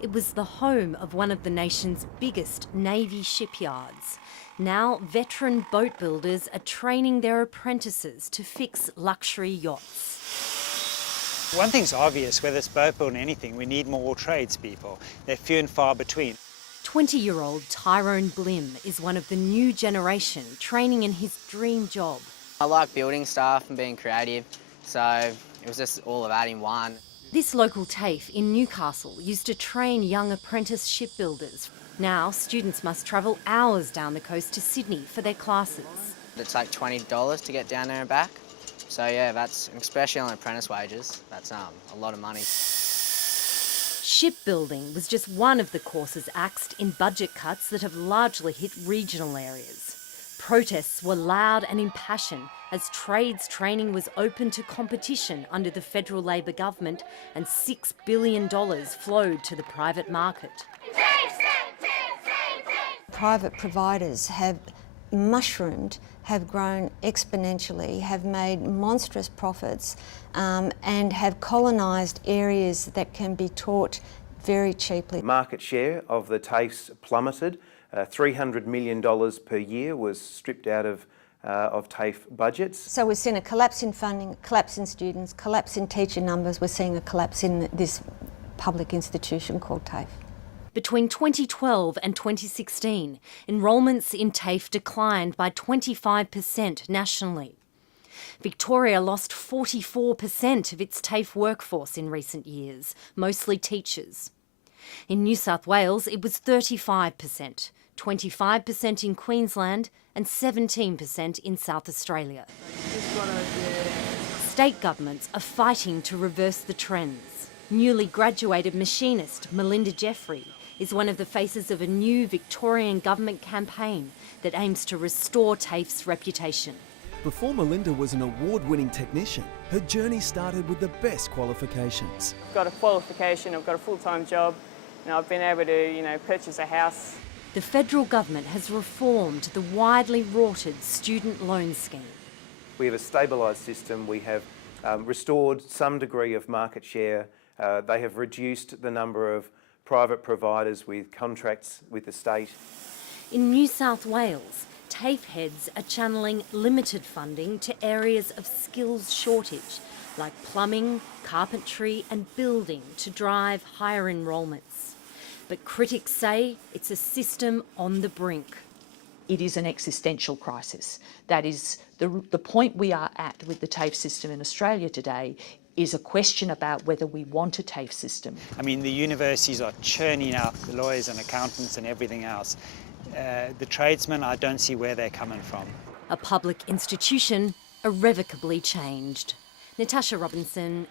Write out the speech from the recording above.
It was the home of one of the nation's biggest Navy shipyards. Now, veteran boat builders are training their apprentices to fix luxury yachts. One thing's obvious, whether it's boat building or anything, we need more tradespeople. They're few and far between. 20-year-old Tyrone Blim is one of the new generation training in his dream job. I like building stuff and being creative, so it was just all of that in one. This local TAFE in Newcastle used to train young apprentice shipbuilders. Now, students must travel hours down the coast to Sydney for their classes. It's like $20 to get down there and back. So yeah, that's, especially on apprentice wages, that's a lot of money. Shipbuilding was just one of the courses axed in budget cuts that have largely hit regional areas. Protests were loud and impassioned as trades training was open to competition under the federal Labor government and $6 billion flowed to the private market. Private providers have mushroomed, have grown exponentially, have made monstrous profits and have colonised areas that can be taught very cheaply. Market share of the TAFEs plummeted. $300 million per year was stripped out of TAFE budgets. So we're seeing a collapse in funding, collapse in students, collapse in teacher numbers. We're seeing a collapse in this public institution called TAFE. Between 2012 and 2016, enrolments in TAFE declined by 25% nationally. Victoria lost 44% of its TAFE workforce in recent years, mostly teachers. In New South Wales, it was 35%, 25% in Queensland and 17% in South Australia. State governments are fighting to reverse the trends. Newly graduated machinist Melinda Jeffrey is one of the faces of a new Victorian government campaign that aims to restore TAFE's reputation. Before Melinda was an award-winning technician, her journey started with the best qualifications. I've got a qualification, I've got a full-time job, and I've been able to, purchase a house. The federal government has reformed the widely rorted student loan scheme. We have a stabilised system. We have restored some degree of market share. They have reduced the number of private providers with contracts with the state. In New South Wales, TAFE heads are channelling limited funding to areas of skills shortage, like plumbing, carpentry and building, to drive higher enrolments. But critics say it's a system on the brink. It is an existential crisis. That is the point we are at with the TAFE system in Australia today is a question about whether we want a TAFE system. I mean, the universities are churning out the lawyers and accountants and everything else. The tradesmen, I don't see where they're coming from. A public institution irrevocably changed. Natasha Robinson.